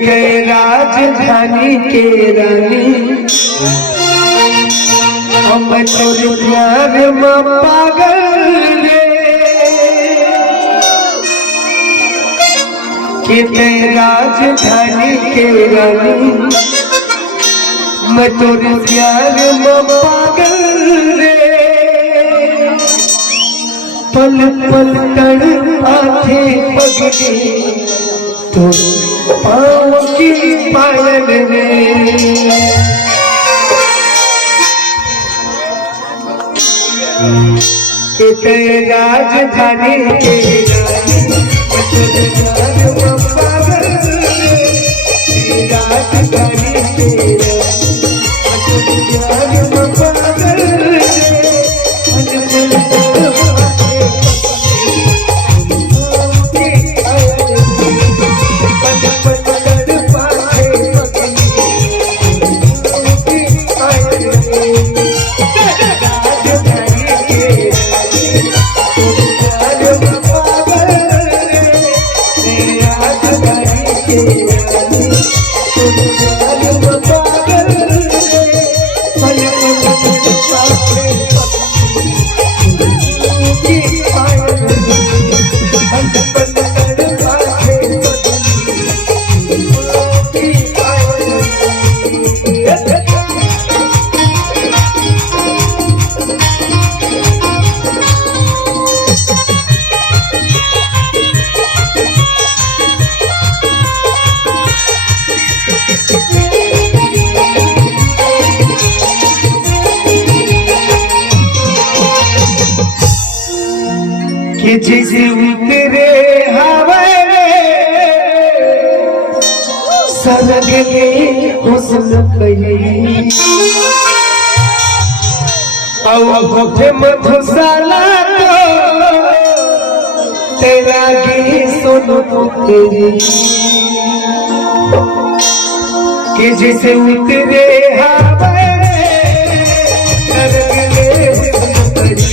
के राजधानी के रानी हम तोर प्यार में पागल रे के राजधानी के रानी मैं तोर प्यार में पागल रे पल पल तड़पाते पगले तो पाँव की पायल रे के राजधानी के रानी राजधानी के जिसे तेरे हवाले सरग के हुस्न कही औ मधुशाला तो तेरा गी सुनो तेरी कि जिसे तेरे हवाले सरग के हुस्न कही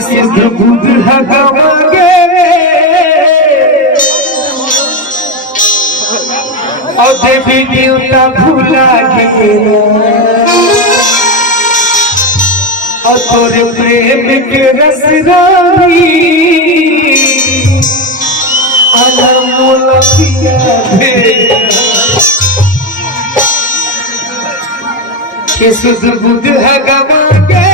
सिद्ध बुद्ध हगावागे और देवी देवता भूला गेला और तोरे प्रेम के रस रानी अनमोल पिया भेला कि सिद्ध बुद्ध हगावागे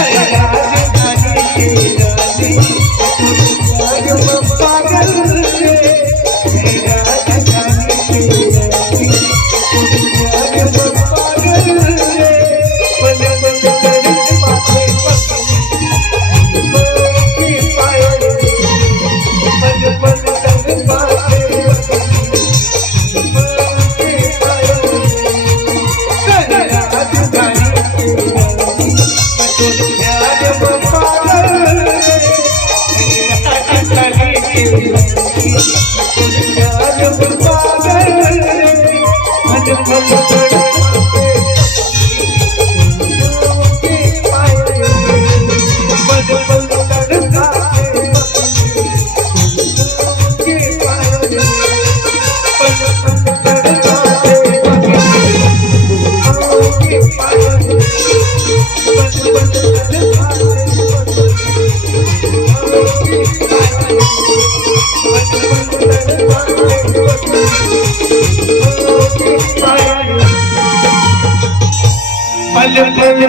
I पल पल